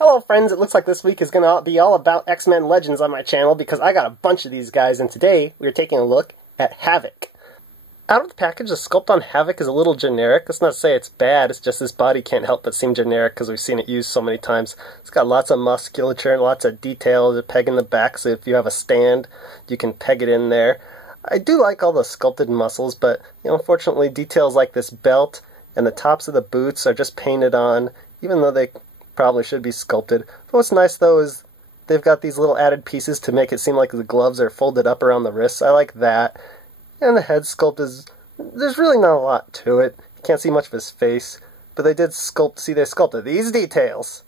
Hello friends, it looks like this week is going to be all about X-Men Legends on my channel because I got a bunch of these guys, and today we are taking a look at Havok. Out of the package, the sculpt on Havok is a little generic. That's not to say it's bad, it's just his body can't help but seem generic because we've seen it used so many times. It's got lots of musculature and lots of detail. There's a peg in the back, so if you have a stand, you can peg it in there. I do like all the sculpted muscles, but unfortunately details like this belt and the tops of the boots are just painted on, even though they probably should be sculpted. But what's nice though is they've got these little added pieces to make it seem like the gloves are folded up around the wrists. I like that. And the head sculpt there's really not a lot to it. You can't see much of his face, but they sculpted these details.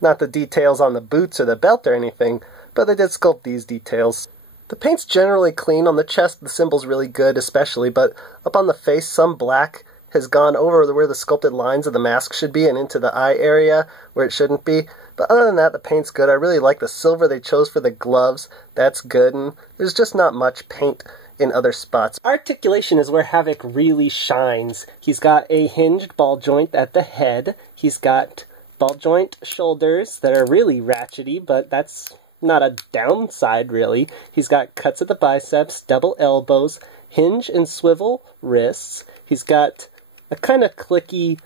Not the details on the boots or the belt or anything, but they did sculpt these details. The paint's generally clean. On the chest, the symbol's really good, especially, but up on the face, some black has gone over where the sculpted lines of the mask should be and into the eye area where it shouldn't be. But other than that, the paint's good. I really like the silver they chose for the gloves. That's good, and there's just not much paint in other spots. Articulation is where Havok really shines. He's got a hinged ball joint at the head. He's got ball joint shoulders that are really ratchety, but that's not a downside, really. He's got cuts at the biceps, double elbows, hinge and swivel wrists. He's got a kind of clicky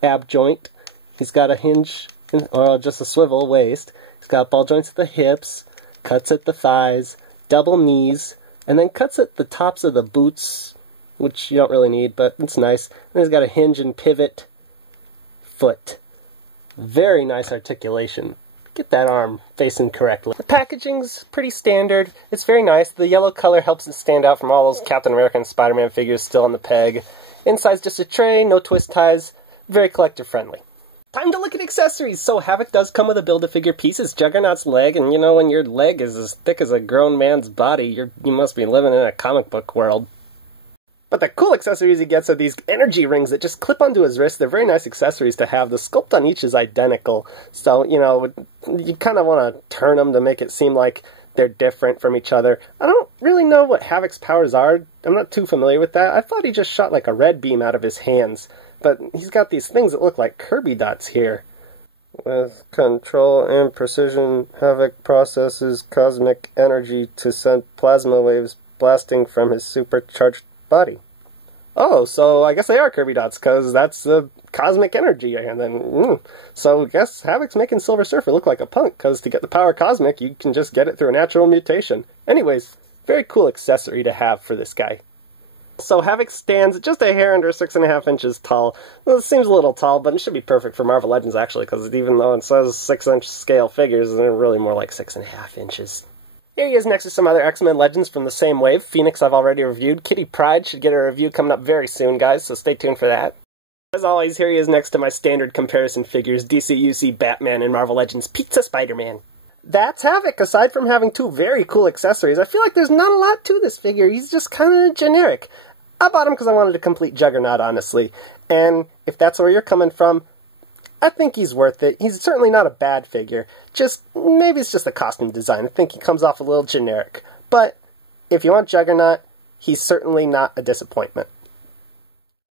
ab joint. He's got a hinge, or just a swivel waist. He's got ball joints at the hips, cuts at the thighs, double knees, and then cuts at the tops of the boots, which you don't really need, but it's nice. And he's got a hinge and pivot foot. Very nice articulation. Get that arm facing correctly. The packaging's pretty standard. It's very nice. The yellow color helps it stand out from all those Captain America and Spider-Man figures still on the peg. Inside's just a tray, no twist ties, very collector friendly. Time to look at accessories! So Havok does come with a Build-A-Figure piece. It's Juggernaut's leg, and when your leg is as thick as a grown man's body, you must be living in a comic book world. But the cool accessories he gets are these energy rings that just clip onto his wrist. They're very nice accessories to have. The sculpt on each is identical, so, you kind of want to turn them to make it seem like they're different from each other. I don't really know what Havok's powers are. I'm not too familiar with that. I thought he just shot like a red beam out of his hands, but he's got these things that look like Kirby dots here. With control and precision, Havok processes cosmic energy to send plasma waves blasting from his supercharged body. Oh, so I guess they are Kirby dots, because that's the cosmic energy. And then, so I guess Havok's making Silver Surfer look like a punk, because to get the power cosmic, you can just get it through a natural mutation. Anyways, very cool accessory to have for this guy. So Havok stands just a hair under 6.5 inches tall. Well, it seems a little tall, but it should be perfect for Marvel Legends, actually, because even though it says 6-inch scale figures, they're really more like 6.5 inches. Here he is next to some other X-Men Legends from the same wave. Phoenix I've already reviewed. Kitty Pryde should get a review coming up very soon, guys, so stay tuned for that. As always, here he is next to my standard comparison figures, DC-UC Batman and Marvel Legends Pizza Spider-Man. That's Havok. Aside from having two very cool accessories, I feel like there's not a lot to this figure. He's just kind of generic. I bought him because I wanted a complete Juggernaut, honestly. And if that's where you're coming from, I think he's worth it. He's certainly not a bad figure. Maybe it's just the costume design. I think he comes off a little generic. But if you want Juggernaut, he's certainly not a disappointment.